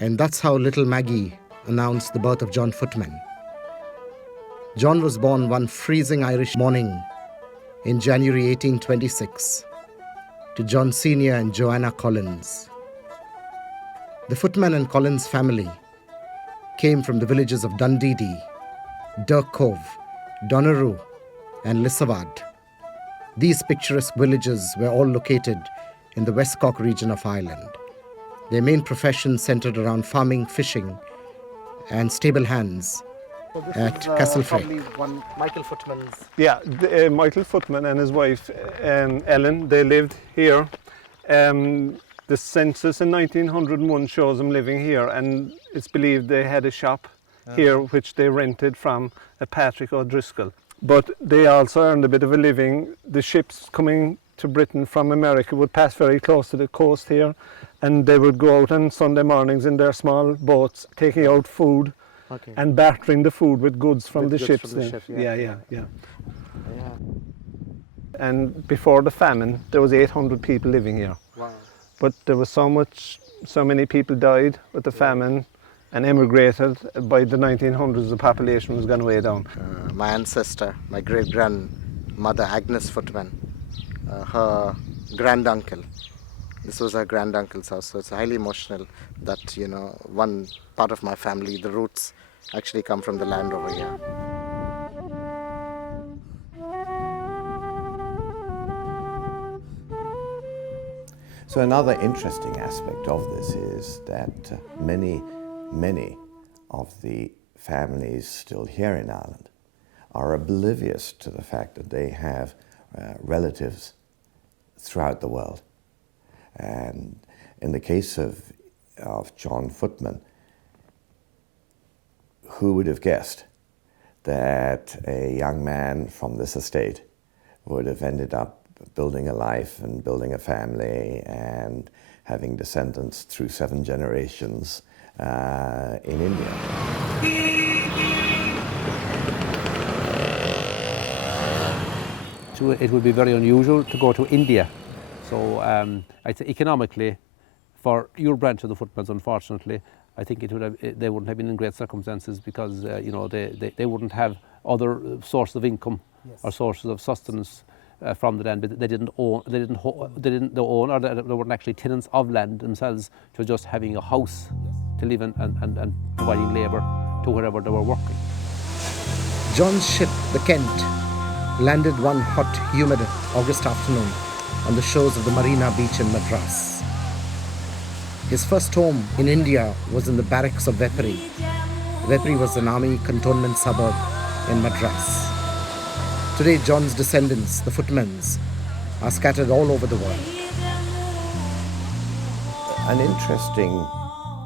And that's how little Maggie announced the birth of John Footman. John was born one freezing Irish morning in January 1826 to John Sr. and Joanna Collins. The Footman and Collins family came from the villages of Dundee, Dirk Cove, Donneroo, and Lissavad. These picturesque villages were all located in the West Cork region of Ireland. Their main profession centered around farming, fishing, and stable hands at Castlefrake. Michael Footman's. Yeah, Michael Footman and his wife Ellen, they lived here. The census in 1901 shows them living here, and it's believed they had a shop here which they rented from a Patrick O'Driscoll. But they also earned a bit of a living. The ships coming to Britain from America would pass very close to the coast here, and they would go out on Sunday mornings in their small boats, taking out food and bartering the food with goods from the ships. Yeah. And before the famine, there was 800 people living here. Wow. But there was so many people died with the famine and emigrated. By the 1900s, the population was going way down. My ancestor, my great-grandmother Agnes Footman, her granduncle. This was her granduncle's house, so it's highly emotional that, one part of my family, the roots, actually come from the land over here. So another interesting aspect of this is that many of the families still here in Ireland are oblivious to the fact that they have relatives throughout the world. And in the case of John Footman, who would have guessed that a young man from this estate would have ended up building a life and building a family and having descendants through 7 generations in India. So it would be very unusual to go to India. So I'd say economically, for your branch of the Footmans, unfortunately, I think they wouldn't have been in great circumstances because they wouldn't have other sources of income or sources of sustenance from the land. But they didn't own, or they weren't actually tenants of land themselves. It was just having a house to live in and providing labour to wherever they were working. John's ship, the Kent, landed one hot, humid August afternoon on the shores of the Marina Beach in Madras. His first home in India was in the barracks of Vepri. Vepri was an army cantonment suburb in Madras. Today, John's descendants, the Footmans, are scattered all over the world. An interesting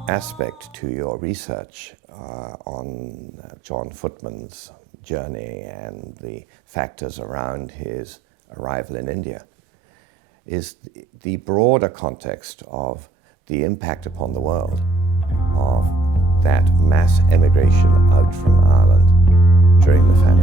aspect to your research on John Footman's journey and the factors around his arrival in India is the broader context of the impact upon the world of that mass emigration out from Ireland during the famine.